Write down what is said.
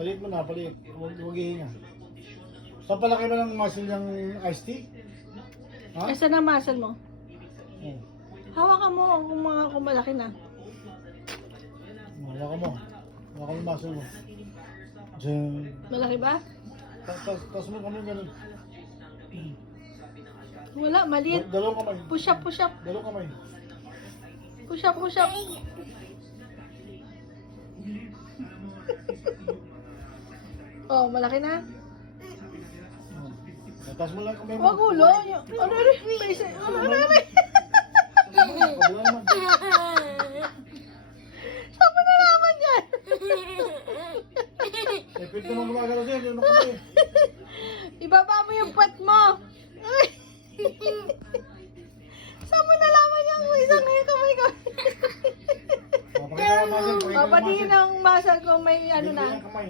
Palit mo na, palit. Huwag hihinga. So, palaki ba ng muscle yung iced tea? Ha? Eh, saan ang muscle mo? Oh. Hawakan mo kung malaki na. Hawakan mo. Hawakan mo yung muscle mo. Diyan. Malaki ba? Tas mo kami ganun. Wala, maliit. Dalawang kamay. Push up, push up. Dalawang kamay. Push up, push up. Oh, malaki na. Tas mo lang kamay mo. Wag ulo. Ano rin? Ano rin? Kabila naman. Saan mo nalaman yan? Ipit naman gumagalaw sa'yo. Yung kamay. Ibaba mo yung puwet mo. Saan mo nalaman yan kung isang kamay ko? Pakita ka muscle. Papatiin ang muscle ko may ano na. Kamay.